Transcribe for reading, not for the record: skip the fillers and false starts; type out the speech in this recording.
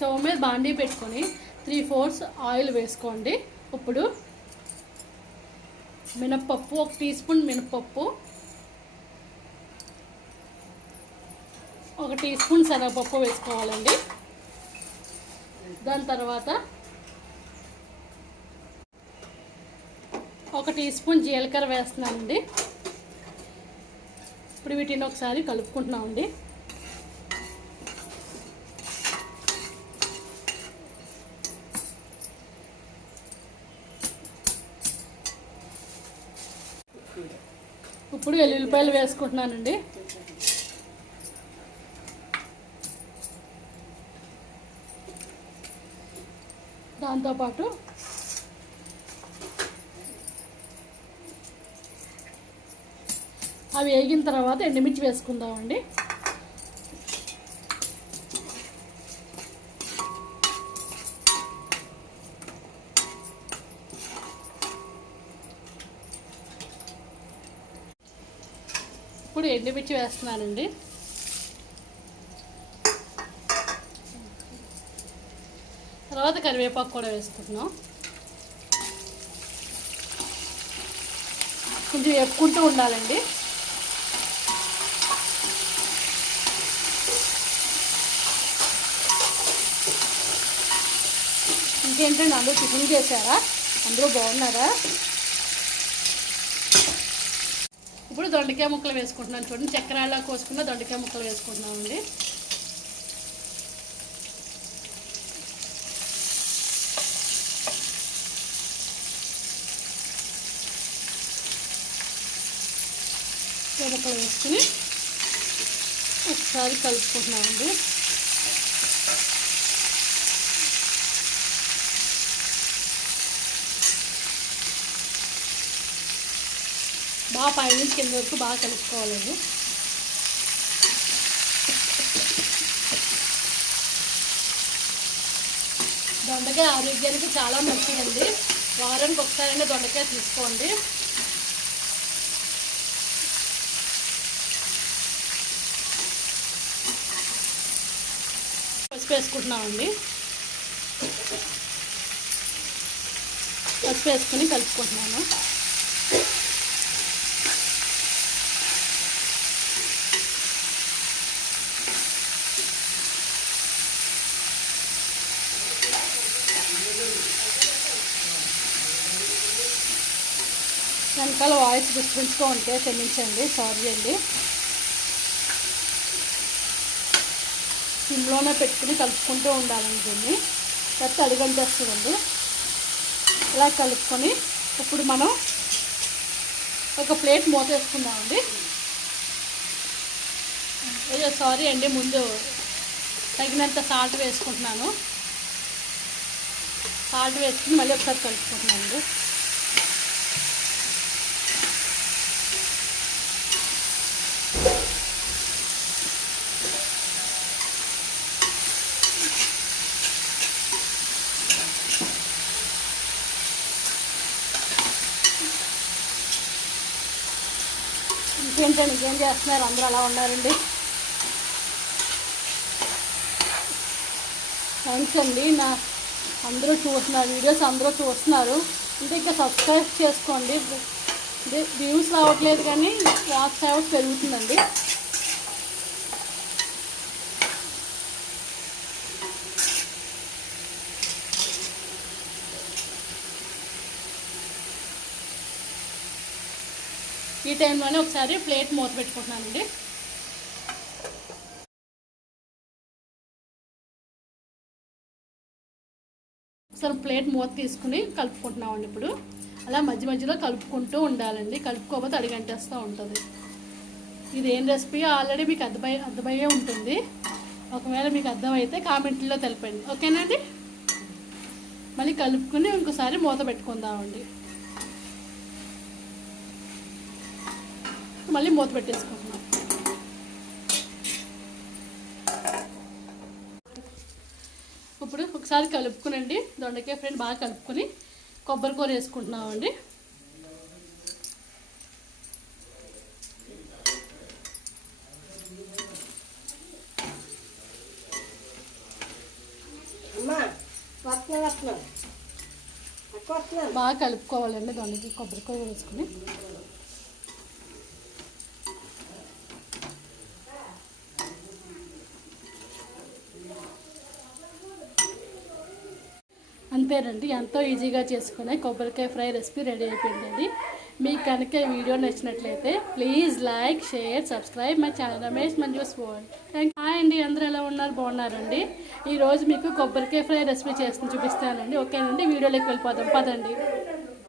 Stove మీద బాండీ పెట్టుకొని 3/4 ఆయిల్ వేసుకోండి. ఇప్పుడు మినప్పప్పు 1 టీ స్పూన్ మినప్పప్పు, 1 టీ స్పూన్ శనగపప్పు వేసుకోవాలండి. దాని తర్వాత 1 టీ స్పూన్ జీలకర్ర వేస్తున్నానండి. ఇప్పుడు వీటిని ఒకసారి కలుపుకుంటున్నామండి. ఇప్పుడు వెల్లుల్లిపాయలు వేసుకుంటున్నానండి. దాంతోపాటు అవి వేగిన తర్వాత ఎండుమిర్చి వేసుకుందామండి. ఇప్పుడు ఎండుమిర్చి వేస్తున్నానండి. తర్వాత కరివేపాకు కూడా వేసుకుంటున్నాం. కొంచెం వేపుకుంటూ ఉండాలండి. ఇంకేంటండి, అందరూ టిఫిన్ చేశారా? అందరూ బాగున్నారా? ఇప్పుడు దొండకాయ ముక్కలు వేసుకుంటున్నాను. చూడండి, చక్రాలా కోసుకున్న దొండకాయ ముక్కలు వేసుకుంటున్నామండి. ముక్కలు వేసుకుని ఒకసారి కలుపుకుంటున్నామండి. బాగా పైనుంచి కింద వరకు బాగా కలుపుకోవాలండి. దొండకాయ ఆరోగ్యానికి చాలా మంచిదండి. వారానికి ఒకసారైనా దొండకాయ తీసుకోండి. పసుపు వేసుకుంటున్నామండి. పసుపు వేసుకుని కలుపుకుంటున్నాను. వెనకాల వాయిస్ డిస్టర్బెన్స్గా ఉంటే క్షమించండి, సారీ అండి. సిమ్లోనే పెట్టుకుని కలుపుకుంటూ ఉండాలండి. దీన్ని లేకపోతే అడుగంటేస్తుందండి. ఇలా కలుపుకొని ఇప్పుడు మనం ఒక ప్లేట్ మూత వేసుకుందామండి. సారీ అండి, ముందు తగినంత సాల్ట్ వేసుకుంటున్నాను. సాల్ట్ వేసుకుని మళ్ళీ ఒకసారి కలుపుకుంటున్నాను అండి. ఇంకేంటండి, ఇంకేం చేస్తున్నారు? అందరూ అలా ఉన్నారండి. థ్యాంక్స్ అండి. అందరూ చూస్తున్నారు, వీడియోస్ అందరూ చూస్తున్నారు. అంటే ఇంకా సబ్స్క్రైబ్ చేసుకోండి. వ్యూస్ రావట్లేదు కానీ వాచ్ అవర్స్ పెరుగుతుందండి. ఈ టైంలోనే ఒకసారి ప్లేట్ మూత పెట్టుకుంటున్నానండి. ఒకసారి ప్లేట్ మూత తీసుకుని కలుపుకుంటున్నామండి. ఇప్పుడు అలా మధ్య మధ్యలో కలుపుకుంటూ ఉండాలండి. కలుపుకోకపోతే అడిగంటేస్తూ ఉంటుంది. ఇదేం రెసిపీ ఆల్రెడీ మీకు అర్థమయ్యే ఉంటుంది. ఒకవేళ మీకు అర్థమైతే కామెంట్లో తెలపండి, ఓకేనండి. మళ్ళీ కలుపుకుని ఇంకోసారి మూత పెట్టుకుందామండి. మళ్ళీ మూత పెట్టేసుకుంటున్నాం. ఇప్పుడు ఒకసారి కలుపుకునండి. దొండకాయ ఫ్రై బాగా కలుపుకొని కొబ్బరి కూర వేసుకుంటున్నామండి. బాగా కలుపుకోవాలండి దానికి కొబ్బరికాయ వేసుకుని. అంతేనండి, ఎంతో ఈజీగా చేసుకునే కొబ్బరికాయ ఫ్రై రెసిపీ రెడీ అయిపోయిందండి. మీకు కనుక ఈ వీడియో నచ్చినట్లయితే please like, share, subscribe my channel Ramesh Manju's world. Hi అండి, అందరూ ఎలా ఉన్నారు? బాగున్నారండి? ఈరోజు మీకు కొబ్బరికాయ ఫ్రై రెసిపీ చేసి చూపిస్తానండి. ఓకేనండి, వీడియోలోకి వెళ్ళిపోదాం పదండి.